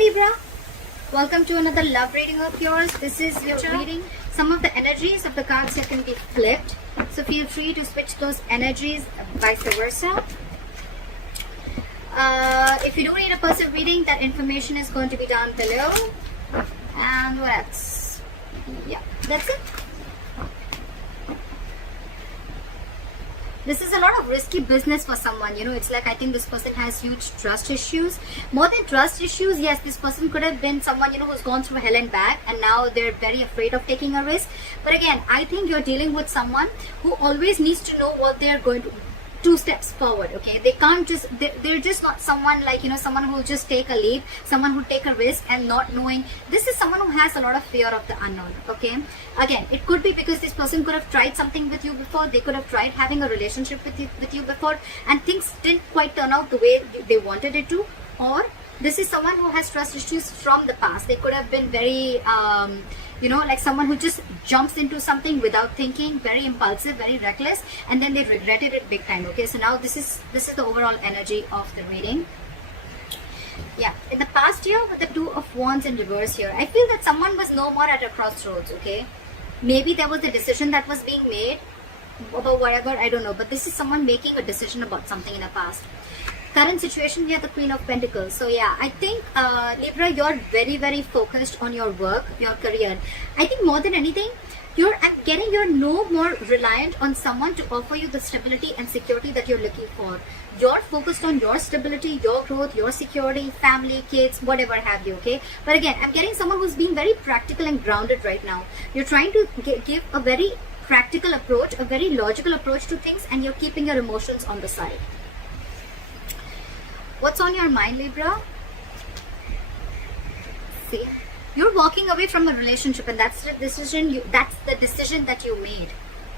Libra, welcome to another love reading of yours. This is your reading. Some of the energies of the cards here can be flipped, so feel free to switch those energies, vice versa. If you do need a personal reading, that information is going to be down below. And what else? Yeah, that's it. This is a lot of risky business for someone, you know. It's like I think this person has huge trust issues. More than trust issues, yes, this person could have been someone, you know, who's gone through hell and back, and now they're very afraid of taking a risk. But again, I think you're dealing with someone who always needs to know what they're going to, 2 steps forward, okay? They can't just, they're just not someone like, you know, someone who will just take a leap, someone who take a risk and not knowing. This is someone who has a lot of fear of the unknown, okay? Again, it could be because this person could have tried something with you before. They could have tried having a relationship with you before, and things didn't quite turn out the way they wanted it to. Or this is someone who has trust issues from the past. They could have been very you know, like someone who just jumps into something without thinking, very impulsive, very reckless, and then they regretted it big time. Okay, so now this is the overall energy of the reading. Yeah, in the past year with the 2 of Wands in reverse here, I feel that someone was no more at a crossroads. Okay, maybe there was a decision that was being made about whatever, I don't know, but this is someone making a decision about something in the past. Current situation, we have the Queen of Pentacles. So yeah, I think Libra, you're very, very focused on your work, your career. I think more than anything, you're no more reliant on someone to offer you the stability and security that you're looking for. You're focused on your stability, your growth, your security, family, kids, whatever have you, okay? But again, I'm getting someone who's being very practical and grounded right now. You're trying to give a very practical approach, a very logical approach to things, and you're keeping your emotions on the side. What's on your mind, Libra? See, you're walking away from a relationship, and that's the decision. That's the decision that you made.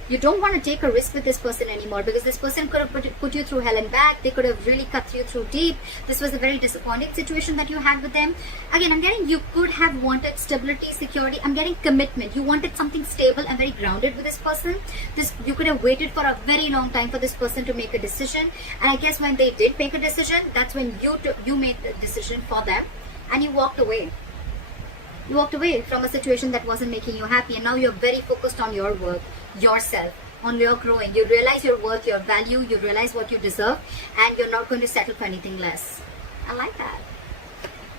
You don't want to take a risk with this person anymore, because this person could have put you through hell and back. They could have really cut you through deep. This was a very disappointing situation that you had with them. Again, I'm getting you could have wanted stability, security. I'm getting commitment. You wanted something stable and very grounded with this person. You could have waited for a very long time for this person to make a decision. And I guess when they did make a decision, that's when you made the decision for them, and you walked away. You walked away from a situation that wasn't making you happy, and now you're very focused on your work, yourself, on your growing. You realize your worth, your value, you realize what you deserve, and you're not going to settle for anything less. I like that.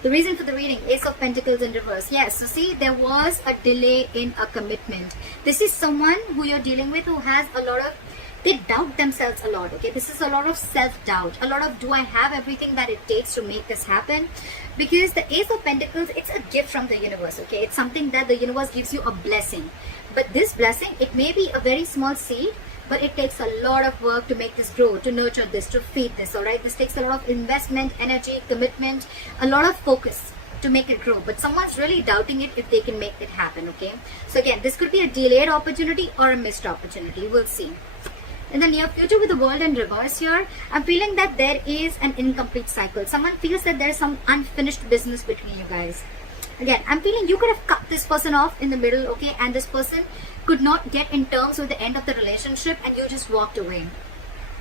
The reason for the reading, Ace of Pentacles in reverse. Yes, so see, there was a delay in a commitment. This is someone who you're dealing with who has a lot of, they doubt themselves a lot, okay? This is a lot of self-doubt, a lot of, do I have everything that it takes to make this happen? Because the Ace of Pentacles, it's a gift from the universe, okay? It's something that the universe gives you, a blessing. But this blessing, it may be a very small seed, but it takes a lot of work to make this grow, to nurture this, to feed this, all right? This takes a lot of investment, energy, commitment, a lot of focus to make it grow. But someone's really doubting it if they can make it happen, okay? So again, this could be a delayed opportunity or a missed opportunity. We'll see. In the near future with the World in reverse here, I'm feeling that there is an incomplete cycle. Someone feels that there's some unfinished business between you guys. Again, I'm feeling you could have cut this person off in the middle, okay? And this person could not get in terms with the end of the relationship, and you just walked away.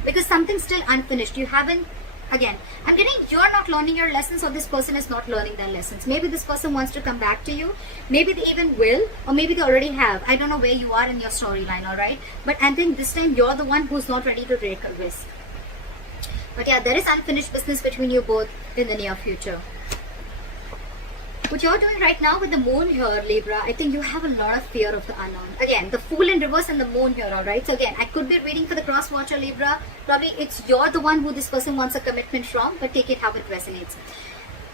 Because something's still unfinished. You haven't, again, I'm getting you're not learning your lessons, or this person is not learning their lessons. Maybe this person wants to come back to you. Maybe they even will, or maybe they already have. I don't know where you are in your storyline, all right? But I think this time you're the one who's not ready to take a risk. But yeah, there is unfinished business between you both in the near future. What you're doing right now with the moon here, Libra, I think you have a lot of fear of the unknown. Again, the Fool in reverse and the moon here, alright? So again, I could be reading for the cross watcher, Libra. Probably you're the one who this person wants a commitment from, but take it how it resonates.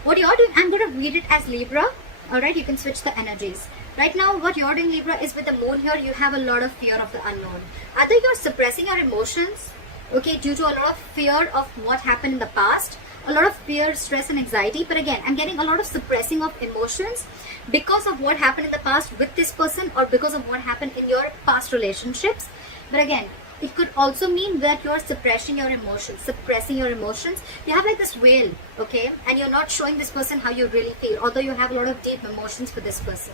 What you're doing, I'm going to read it as Libra. Alright, you can switch the energies. Right now, what you're doing, Libra, is with the moon here, you have a lot of fear of the unknown. Either you're suppressing your emotions, okay, due to a lot of fear of what happened in the past, a lot of fear, stress and anxiety. But again, I'm getting a lot of suppressing of emotions because of what happened in the past with this person, or because of what happened in your past relationships. But again, it could also mean that you're suppressing your emotions. You have like this veil, okay, and you're not showing this person how you really feel, although you have a lot of deep emotions for this person.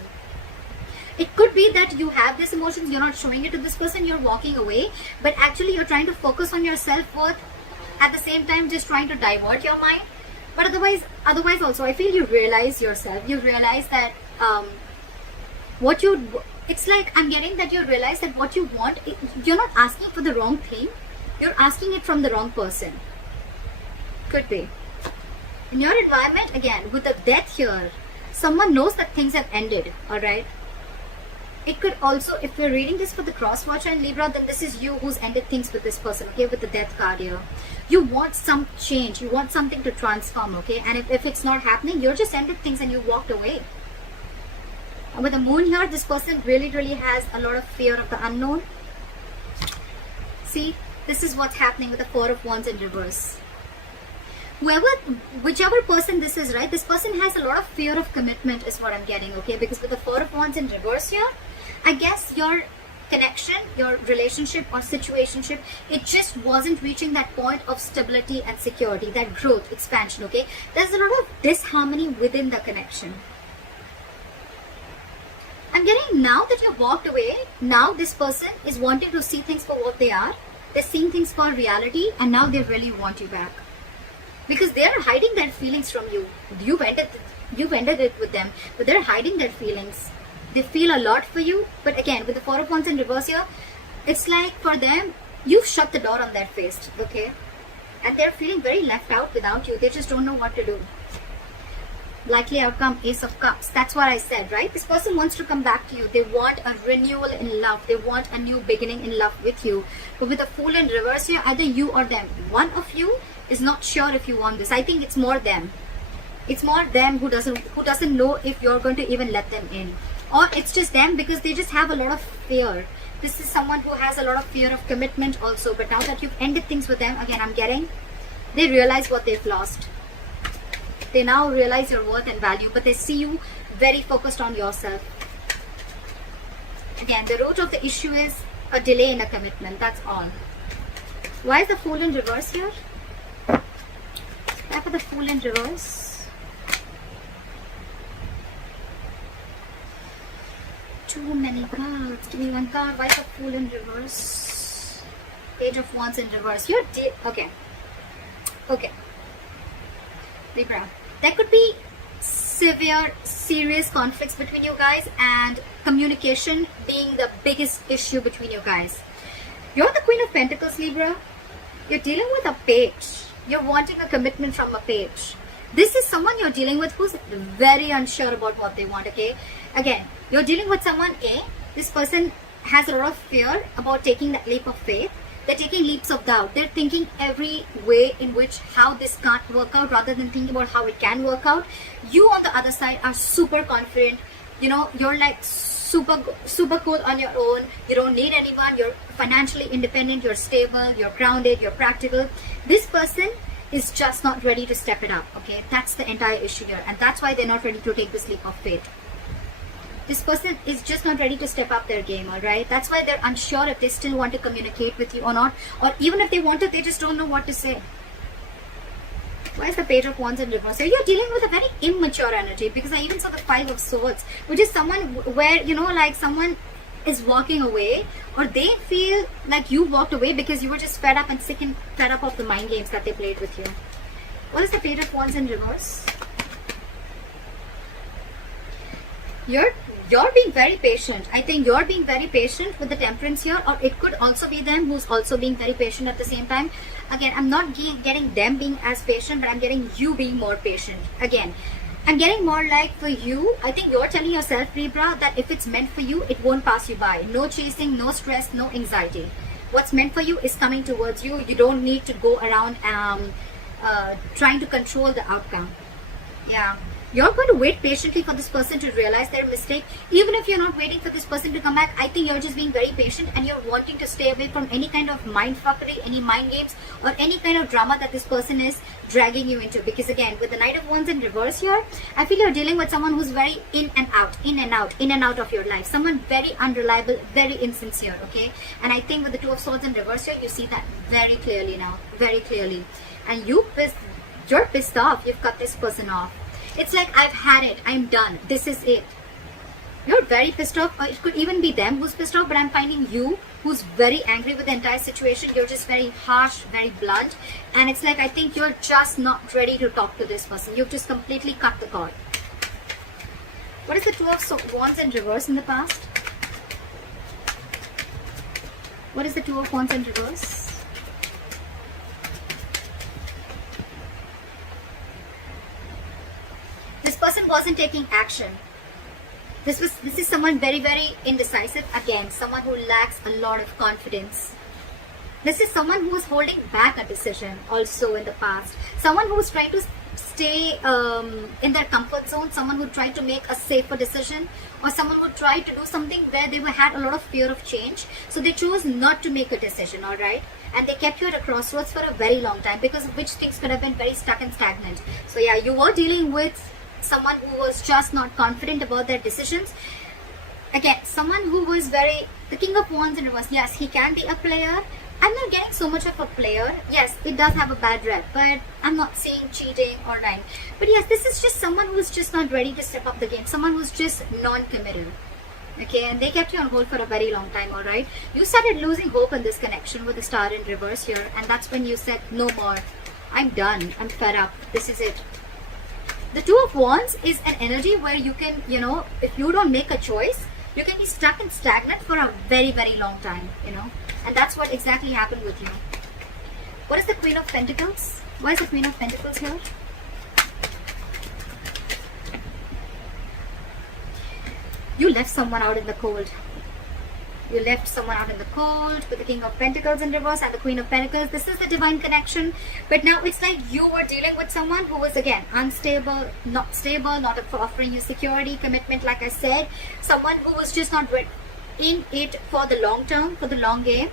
It could be that you have these emotions, you're not showing it to this person, you're walking away, but actually you're trying to focus on your self-worth, at the same time just trying to divert your mind But otherwise also, I feel you realize yourself. You realize that it's like I'm getting that you realize that what you want, you're not asking for the wrong thing. You're asking it from the wrong person. Could be. In your environment, again, with the death here, someone knows that things have ended, alright? It could also, if you're reading this for the cross watcher and Libra, then this is you who's ended things with this person, okay, with the death card here. You want some change, you want something to transform, okay, and if it's not happening, you're just ended things and you walked away. And with the moon here, this person really has a lot of fear of the unknown. See, this is what's happening with the Four of Wands in reverse. Whichever person this is, right, this person has a lot of fear of commitment is what I'm getting, okay, because with the Four of Wands in reverse here, I guess your connection, your relationship or situationship, it just wasn't reaching that point of stability and security, that growth, expansion, okay. There's a lot of disharmony within the connection. I'm getting now that you've walked away, now this person is wanting to see things for what they are. They're seeing things for reality, and now they really want you back. Because they're hiding their feelings from you. You've ended it with them, but they're hiding their feelings. They feel a lot for you, but again, with the Four of Wands in reverse here, it's like for them, you've shut the door on their face, okay? And they're feeling very left out without you. They just don't know what to do. Likely outcome, Ace of Cups. That's what I said, right? This person wants to come back to you. They want a renewal in love. They want a new beginning in love with you. But with the Fool in reverse here, either you or them. One of you is not sure if you want this. I think it's more them. It's more them who doesn't know if you're going to even let them in. Or it's just them because they just have a lot of fear. This is someone who has a lot of fear of commitment also. But now that you've ended things with them, again, I'm getting, they realize what they've lost. They now realize your worth and value, but they see you very focused on yourself. Again, the root of the issue is a delay in a commitment. That's all. Why is the Fool in reverse here? Why for the Fool in reverse? Too many cards. Give me one card. Why is the Fool in reverse? Page of Wands in reverse. You're okay. Okay. Libra. There could be severe, serious conflicts between you guys, and communication being the biggest issue between you guys. You're the Queen of Pentacles, Libra. You're dealing with a page. You're wanting a commitment from a page. This is someone you're dealing with who's very unsure about what they want, okay? Again, you're dealing with someone, this person has a lot of fear about taking that leap of faith. They're taking leaps of doubt. They're thinking every way in which how this can't work out rather than thinking about how it can work out. You on the other side are super confident. You know, you're like super cool on your own. You don't need anyone. You're financially independent. You're stable. You're grounded. You're practical. This person is just not ready to step it up. Okay, that's the entire issue here. And that's why they're not ready to take this leap of faith. This person is just not ready to step up their game, alright? That's why they're unsure if they still want to communicate with you or not. Or even if they want to, they just don't know what to say. Why is the Page of Wands in reverse? So you're dealing with a very immature energy, because I even saw the Five of Swords, which is someone where, you know, like someone is walking away, or they feel like you walked away because you were just fed up and sick and fed up of the mind games that they played with you. What is the Page of Wands in reverse? You're being very patient. I think you're being very patient with the Temperance here, or it could also be them who's also being very patient at the same time. Again, I'm not getting them being as patient, but I'm getting you being more patient. Again, I'm getting more like for you, I think you're telling yourself, Libra, that if it's meant for you, it won't pass you by. No chasing, no stress, no anxiety. What's meant for you is coming towards you. You don't need to go around trying to control the outcome. Yeah. You're going to wait patiently for this person to realize their mistake. Even if you're not waiting for this person to come back, I think you're just being very patient, and you're wanting to stay away from any kind of mind fuckery, any mind games, or any kind of drama that this person is dragging you into. Because again, with the Knight of Wands in reverse here, I feel you're dealing with someone who's very in and out of your life. Someone very unreliable, very insincere, okay? And I think with the Two of Swords in reverse here, you see that very clearly now, very clearly. And you're pissed off. You've cut this person off. It's like, I've had it. I'm done. This is it. You're very pissed off. Or it could even be them who's pissed off, but I'm finding you who's very angry with the entire situation. You're just very harsh, very blunt, and it's like I think you're just not ready to talk to this person. You've just completely cut the cord. What is the Two of Wands in reverse in the past? What is the Two of Wands in reverse? This person wasn't taking action. This is someone very, very indecisive. Again, someone who lacks a lot of confidence. This is someone who is holding back a decision also in the past. Someone who is trying to stay in their comfort zone. Someone who tried to make a safer decision, or someone who tried to do something where they had a lot of fear of change. So they chose not to make a decision, all right? And they kept you at a crossroads for a very long time, because of which things could have been very stuck and stagnant. So yeah, you were dealing with someone who was just not confident about their decisions. Again, someone who was very, the King of Wands in reverse. Yes, he can be a player. I'm not getting so much of a player. Yes, it does have a bad rep, but I'm not seeing cheating or lying. But yes, this is just someone who's just not ready to step up the game. Someone who's just non-committal. Okay, and they kept you on hold for a very long time, alright? You started losing hope in this connection with the star in reverse here, and that's when you said, no more. I'm done. I'm fed up. This is it. The Two of Wands is an energy where you can, you know, if you don't make a choice, you can be stuck and stagnant for a very, very long time, you know. And that's what exactly happened with you. What is the Queen of Pentacles? Why is the Queen of Pentacles here? You left someone out in the cold. You left someone out in the cold with the King of Pentacles in reverse and the Queen of Pentacles. This is the divine connection. But now it's like you were dealing with someone who was, again, unstable, not stable, not offering you security, commitment, like I said. Someone who was just not in it for the long term, for the long game.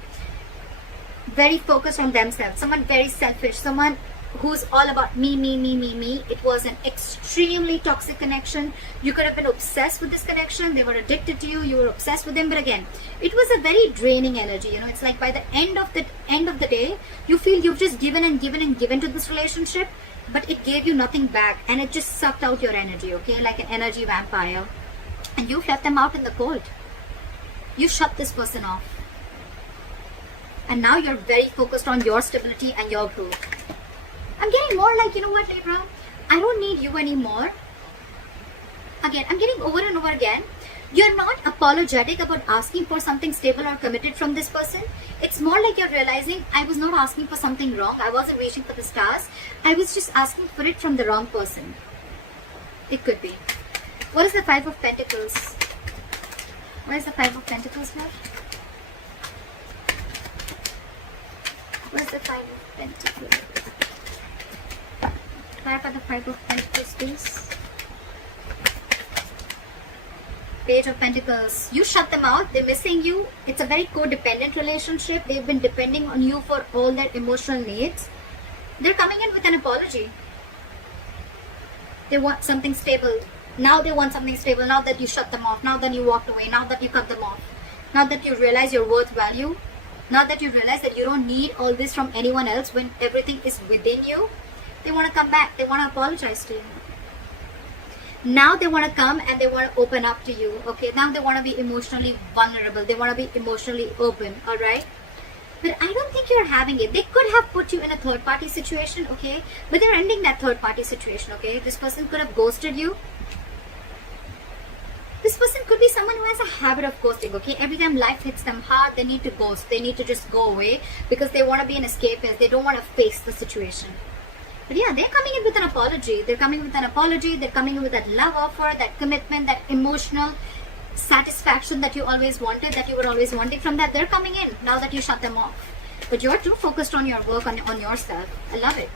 Very focused on themselves. Someone very selfish. Someone who's all about me, me, me, me, me. It was an extremely toxic connection. You could have been obsessed with this connection. They were addicted to you. You were obsessed with them. But again, it was a very draining energy. You know, it's like by the end of the day, you feel you've just given and given and given to this relationship, but it gave you nothing back, and it just sucked out your energy. Okay, like an energy vampire, and you've left them out in the cold. You shut this person off, and now you're very focused on your stability and your growth. I'm getting more like, you know what, Libra? I don't need you anymore. Again, I'm getting over and over again. You're not apologetic about asking for something stable or committed from this person. It's more like you're realizing, I was not asking for something wrong. I wasn't reaching for the stars. I was just asking for it from the wrong person. It could be. What is the Five of Pentacles? Where is the Five of Pentacles here? Where's the Five of Pentacles? Clarify the Five of Pentacles, please. Page of Pentacles. You shut them out. They're missing you. It's a very codependent relationship. They've been depending on you for all their emotional needs. They're coming in with an apology. They want something stable. Now they want something stable. Now that you shut them off. Now that you walked away. Now that you cut them off. Now that you realize your worth value. Now that you realize that you don't need all this from anyone else when everything is within you. They want to come back. They want to apologize to you. Now they want to come and they want to open up to you. Okay, now they want to be emotionally vulnerable. They want to be emotionally open. Alright. But I don't think you're having it. They could have put you in a third party situation. Okay. But they're ending that third party situation. Okay. This person could have ghosted you. This person could be someone who has a habit of ghosting. Okay. Every time life hits them hard, they need to ghost. They need to just go away because they want to be an escapist. They don't want to face the situation. But yeah, they're coming in with an apology. They're coming with an apology. They're coming in with that love offer, that commitment, that emotional satisfaction that you always wanted, that you were always wanting from that. They're coming in now that you shut them off. But you're too focused on your work, on yourself. I love it.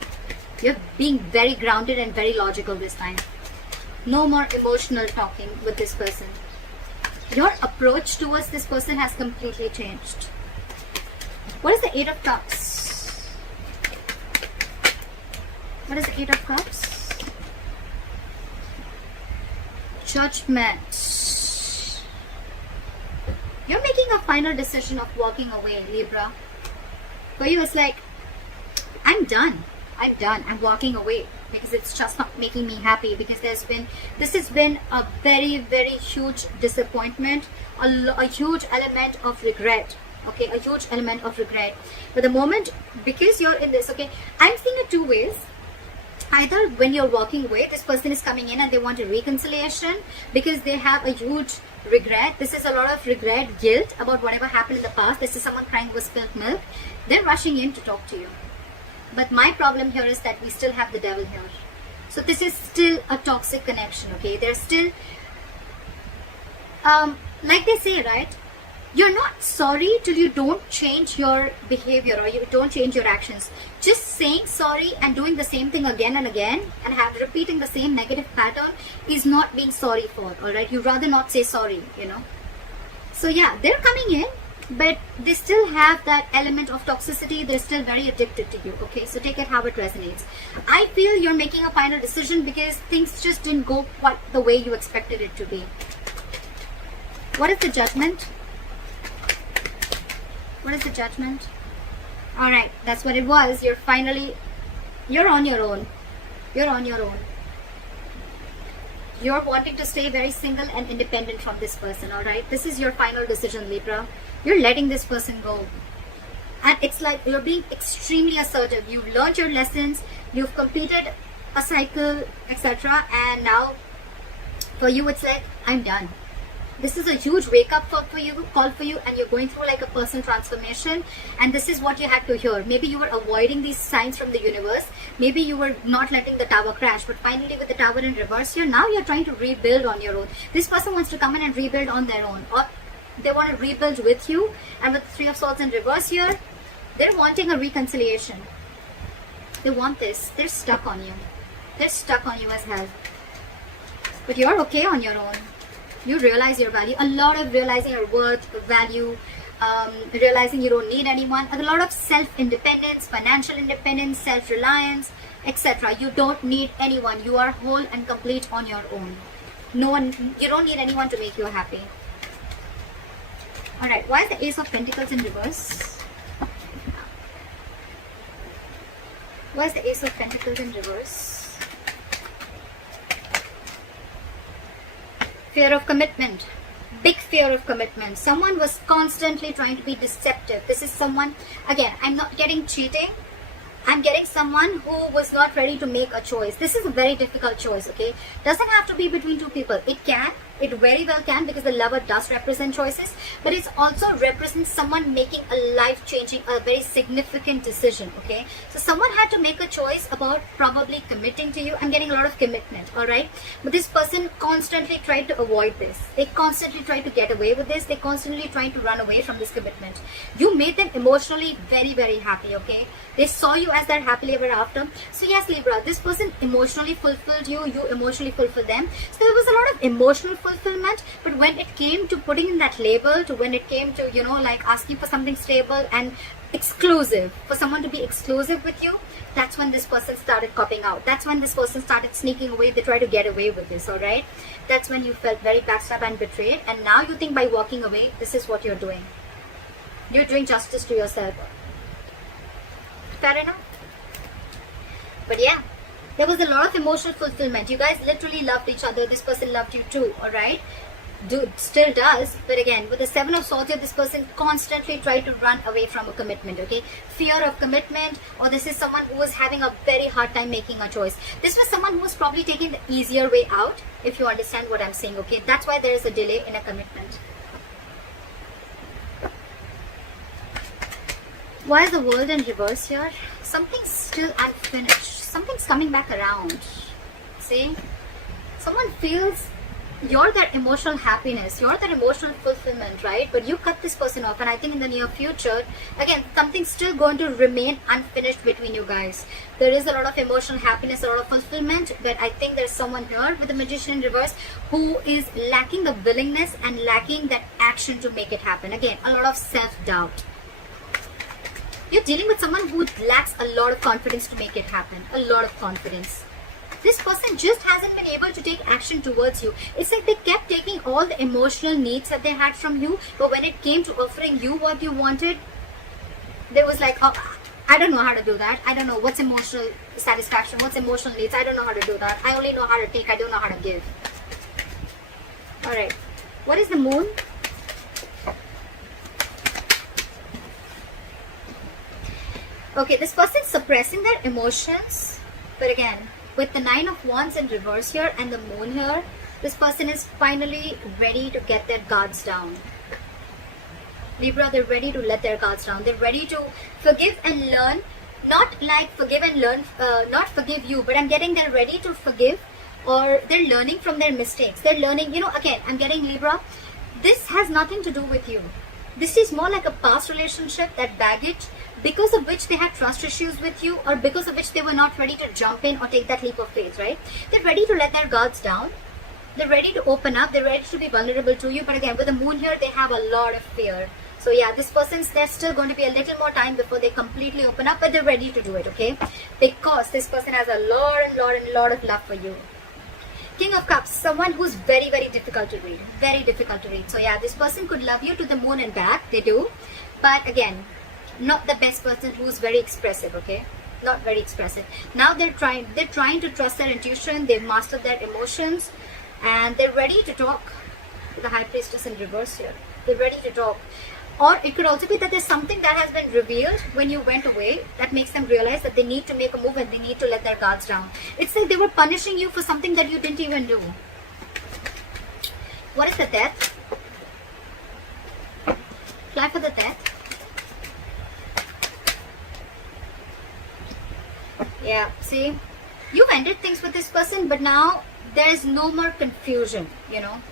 You're being very grounded and very logical this time. No more emotional talking with this person. Your approach towards this person has completely changed. What is the Eight of Cups? What is the Eight of Cups? Judgment. You're making a final decision of walking away, Libra. For you, it's like, I'm done. I'm done. I'm walking away because it's just not making me happy. Because this has been a very, very huge disappointment, a huge element of regret. okay, a huge element of regret. But the moment, because you're in this, okay, I'm seeing it two ways. Either when you're walking away, this person is coming in and they want a reconciliation because they have a huge regret. This is a lot of regret, guilt about whatever happened in the past. This is someone crying over spilled milk. They're rushing in to talk to you. But my problem here is that we still have the devil here. So this is still a toxic connection, okay? There's still, like they say, right? You're not sorry till you don't change your behavior or you don't change your actions. Just saying sorry and doing the same thing again and again and repeating the same negative pattern is not being sorry for, alright? You'd rather not say sorry, you know? So yeah, they're coming in, but they still have that element of toxicity. They're still very addicted to you, okay? So take it how it resonates. I feel you're making a final decision because things just didn't go quite the way you expected it to be. What is the judgment? What is the judgment? Alright, that's what it was. You're on your own. You're on your own. You're wanting to stay very single and independent from this person, alright? This is your final decision, Libra. You're letting this person go. And it's like you're being extremely assertive. You've learned your lessons. You've completed a cycle, etc. And now, for you, it's like, I'm done. This is a huge wake-up call for you, and you're going through like a personal transformation, and this is what you had to hear. Maybe you were avoiding these signs from the universe. Maybe you were not letting the tower crash, but finally with the tower in reverse here, now you're trying to rebuild on your own. This person wants to come in and rebuild on their own, or they want to rebuild with you, and with the Three of Swords in reverse here, they're wanting a reconciliation. They want this. They're stuck on you. They're stuck on you as hell. But you're okay on your own. You realize your value, a lot of realizing your worth, value, realizing you don't need anyone, a lot of self-independence, financial independence, self-reliance, etc. You don't need anyone. You are whole and complete on your own. No one, you don't need anyone to make you happy. Alright, why is the Ace of Pentacles in reverse? Why is the Ace of Pentacles in reverse? Fear of commitment. Big fear of commitment. Someone was constantly trying to be deceptive. This is someone, again, I'm not getting cheating. I'm getting someone who was not ready to make a choice. This is a very difficult choice, okay? Doesn't have to be between two people. It can. It very well can, because the lover does represent choices. But it also represents someone making a life-changing, a very significant decision, okay? So someone had to make a choice about probably committing to you. I'm getting a lot of commitment, alright? But this person constantly tried to avoid this. They constantly tried to get away with this. They constantly tried to run away from this commitment. You made them emotionally very, very happy, okay? They saw you as their happily ever after. So yes, Libra, this person emotionally fulfilled you. You emotionally fulfilled them. So there was a lot of emotional fulfillment. But when it came to putting in that label, to when it came to, you know, like asking for something stable and exclusive, for someone to be exclusive with you, that's when this person started copping out. That's when this person started sneaking away. They tried to get away with this, alright? That's when you felt very backstabbed and betrayed. And now you think by walking away, this is what you're doing. You're doing justice to yourself. Fair enough? But yeah, there was a lot of emotional fulfillment. You guys literally loved each other. This person loved you too, alright? Still does. But again, with the Seven of Swords here, this person constantly tried to run away from a commitment, okay? Fear of commitment, or this is someone who was having a very hard time making a choice. This was someone who was probably taking the easier way out, if you understand what I'm saying, okay? That's why there is a delay in a commitment. Why is the World in reverse here? Something's still unfinished. Something's coming back around. See? Someone feels you're their emotional happiness. You're their emotional fulfillment, right? But you cut this person off. And I think in the near future, again, something's still going to remain unfinished between you guys. There is a lot of emotional happiness, a lot of fulfillment. But I think there's someone here with the Magician in reverse who is lacking the willingness and lacking that action to make it happen. Again, a lot of self-doubt. You're dealing with someone who lacks a lot of confidence to make it happen. A lot of confidence. This person just hasn't been able to take action towards you. It's like they kept taking all the emotional needs that they had from you, but when it came to offering you what you wanted, they was like, oh, I don't know how to do that. I don't know what's emotional satisfaction, what's emotional needs. I don't know how to do that. I only know how to take. I don't know how to give. Alright. What is the Moon? Okay, this person is suppressing their emotions. But again, with the 9 of Wands in reverse here and the moon here, this person is finally ready to get their guards down. Libra, they're ready to let their guards down. They're ready to forgive and learn. Not like forgive and learn, not forgive you, but I'm getting they're ready to forgive, or they're learning from their mistakes. They're learning, you know, again, I'm getting Libra. This has nothing to do with you. This is more like a past relationship, that baggage, because of which they had trust issues with you, or because of which they were not ready to jump in or take that leap of faith, right? They're ready to let their guards down. They're ready to open up. They're ready to be vulnerable to you. But again, with the moon here, they have a lot of fear. So yeah, this person's, there's still going to be a little more time before they completely open up, but they're ready to do it, okay? Because this person has a lot of love for you. King of Cups, someone who's very, very difficult to read. Very difficult to read. So yeah, this person could love you to the moon and back. They do. But again, not the best person who's very expressive, okay? Not very expressive. Now they're trying to trust their intuition. They've mastered their emotions. And they're ready to talk. The High Priestess in reverse here. They're ready to talk. Or it could also be that there's something that has been revealed when you went away that makes them realize that they need to make a move and they need to let their guards down. It's like they were punishing you for something that you didn't even do. What is the Death? Fly for the Death. Yeah, see, you've ended things with this person, but now there is no more confusion, you know.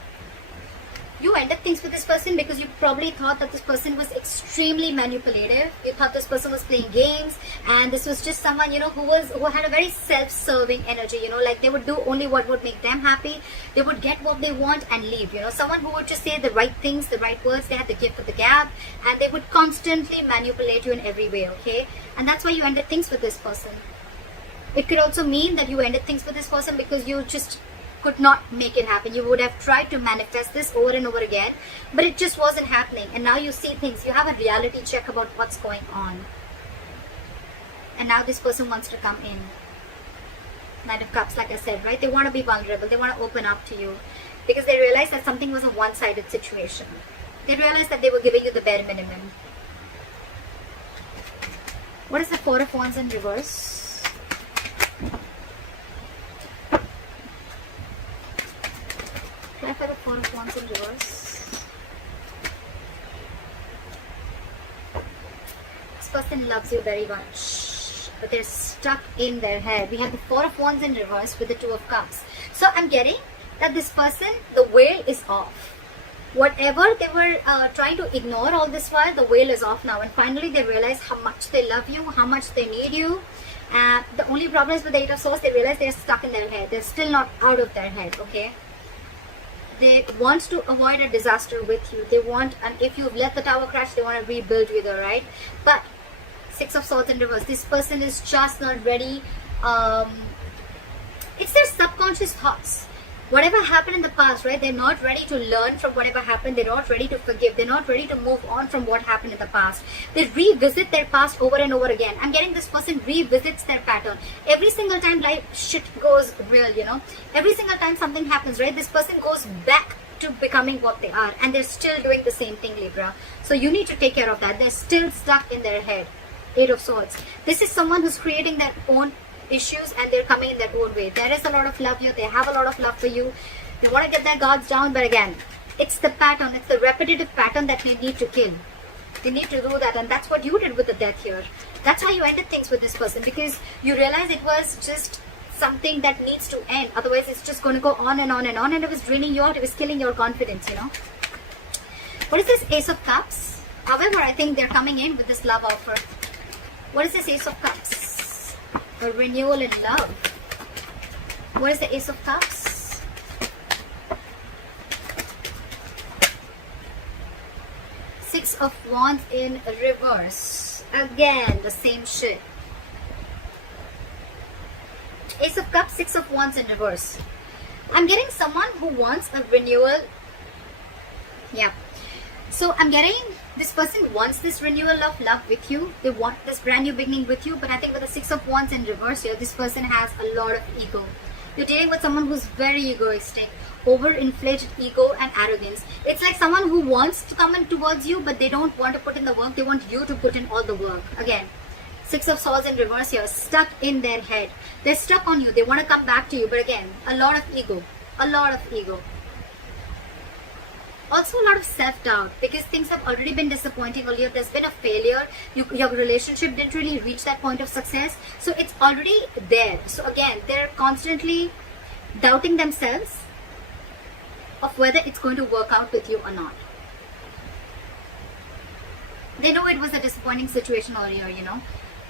You ended things with this person because you probably thought that this person was extremely manipulative. You thought this person was playing games, and this was just someone, you know, who had a very self-serving energy, you know, like they would do only what would make them happy. They would get what they want and leave, you know. Someone who would just say the right things, the right words. They had the gift of the gab, and they would constantly manipulate you in every way, okay? And that's why you ended things with this person. It could also mean that you ended things with this person because you just could not make it happen. You would have tried to manifest this over and over again, but it just wasn't happening. And now you see things. You have a reality check about what's going on. And now this person wants to come in. Knight of Cups, like I said, right? They want to be vulnerable. They want to open up to you because they realize that something was a one-sided situation. They realized that they were giving you the bare minimum. What is the Four of Wands in reverse? For the Four of Wands in reverse. This person loves you very much, but they're stuck in their head. We have the Four of Wands in reverse with the Two of Cups. So I'm getting that this person, the veil is off. Whatever they were trying to ignore all this while, the veil is off now. And finally they realize how much they love you, how much they need you. The only problem is with the Eight of Swords, they realize they're stuck in their head. They're still not out of their head, okay? They want to avoid a disaster with you. They want, and if you've let the tower crash, they want to rebuild with you, right? But Six of Swords in reverse, this person is just not ready. It's their subconscious thoughts. Whatever happened in the past, right? They're not ready to learn from whatever happened. They're not ready to forgive. They're not ready to move on from what happened in the past. They revisit their past over and over again. I'm getting this person revisits their pattern. Every single time life shit goes real, you know. Every single time something happens, right? This person goes back to becoming what they are. And they're still doing the same thing, Libra. So you need to take care of that. They're still stuck in their head. Eight of Swords. This is someone who's creating their own issues and they're coming in their own way. There is a lot of love here. They have a lot of love for you. They want to get their guards down, but again, it's the pattern, it's the repetitive pattern that they need to kill. They need to do that, and that's what you did with the Death here. That's how you ended things with this person, because you realized it was just something that needs to end. Otherwise, it's just going to go on and on and on, and it was draining you out. It was killing your confidence, you know. What is this Ace of Cups? However, I think they're coming in with this love offer. What is this Ace of Cups? A renewal in love. What is the Ace of Cups? Six of Wands in reverse. Again, the same shit. Ace of Cups, Six of Wands in reverse. I'm getting someone who wants a renewal. Yeah. So I'm getting this person wants this renewal of love with you. They want this brand new beginning with you. But I think with the Six of Wands in reverse here, this person has a lot of ego. You're dealing with someone who's very egoistic, overinflated ego and arrogance. It's like someone who wants to come in towards you, but they don't want to put in the work. They want you to put in all the work. Again, Six of Swords in reverse here, stuck in their head. They're stuck on you. They want to come back to you, but again, a lot of ego. A lot of ego. Also a lot of self-doubt, because things have already been disappointing earlier. There's been a failure. Your relationship didn't really reach that point of success. So it's already there. So again, they're constantly doubting themselves of whether it's going to work out with you or not. They know it was a disappointing situation earlier, you know.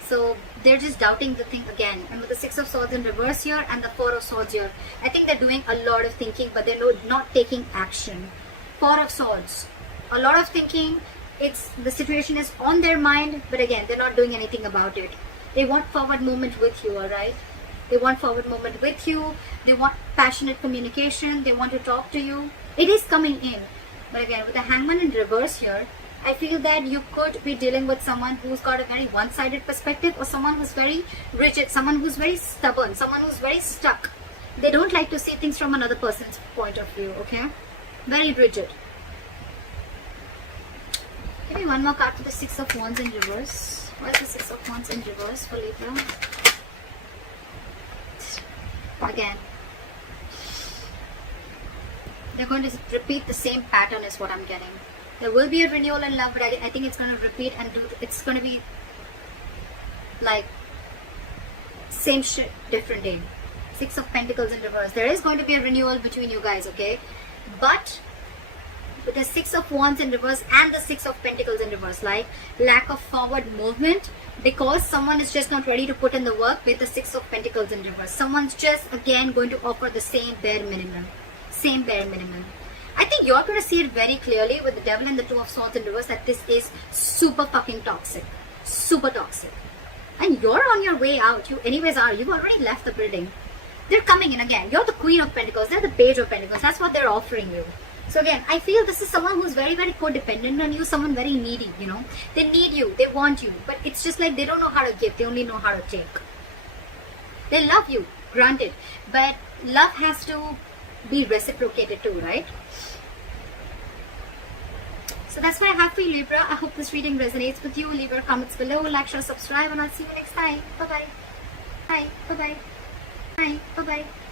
So they're just doubting the thing again. And with the Six of Swords in reverse here and the Four of Swords here, I think they're doing a lot of thinking, but they're not taking action. Four of Swords, a lot of thinking. The situation is on their mind, but again, they're not doing anything about it. They want forward movement with you, alright? They want forward movement with you. They want passionate communication. They want to talk to you. It is coming in. But again, with the Hangman in reverse here, I feel that you could be dealing with someone who's got a very one-sided perspective, or someone who's very rigid, someone who's very stubborn, someone who's very stuck. They don't like to see things from another person's point of view, okay? Very rigid. Give me one more card for the Six of Wands in reverse. What is the Six of Wands in reverse for Libra? Again, they're going to repeat the same pattern is what I'm getting. There will be a renewal in love, but I think it's going to repeat and it's going to be like same shit, different day. Six of Pentacles in reverse. There is going to be a renewal between you guys, okay? But with the Six of Wands in reverse and the Six of Pentacles in reverse, like lack of forward movement, because someone is just not ready to put in the work with the Six of Pentacles in reverse. Someone's just again going to offer the same bare minimum. Same bare minimum. I think you're going to see it very clearly with the Devil and the Two of Swords in reverse that this is super fucking toxic. Super toxic. And you're on your way out. You anyways are. You've already left the building. They're coming in again. You're the Queen of Pentacles. They're the Page of Pentacles. That's what they're offering you. So again, I feel this is someone who's very, very codependent on you. Someone very needy, you know. They need you. They want you. But it's just like they don't know how to give. They only know how to take. They love you. Granted. But love has to be reciprocated too, right? So that's what I have for you, Libra. I hope this reading resonates with you. Leave your comments below, like, share, subscribe, and I'll see you next time. Bye-bye. Bye. Bye-bye. Bye. Bye-bye.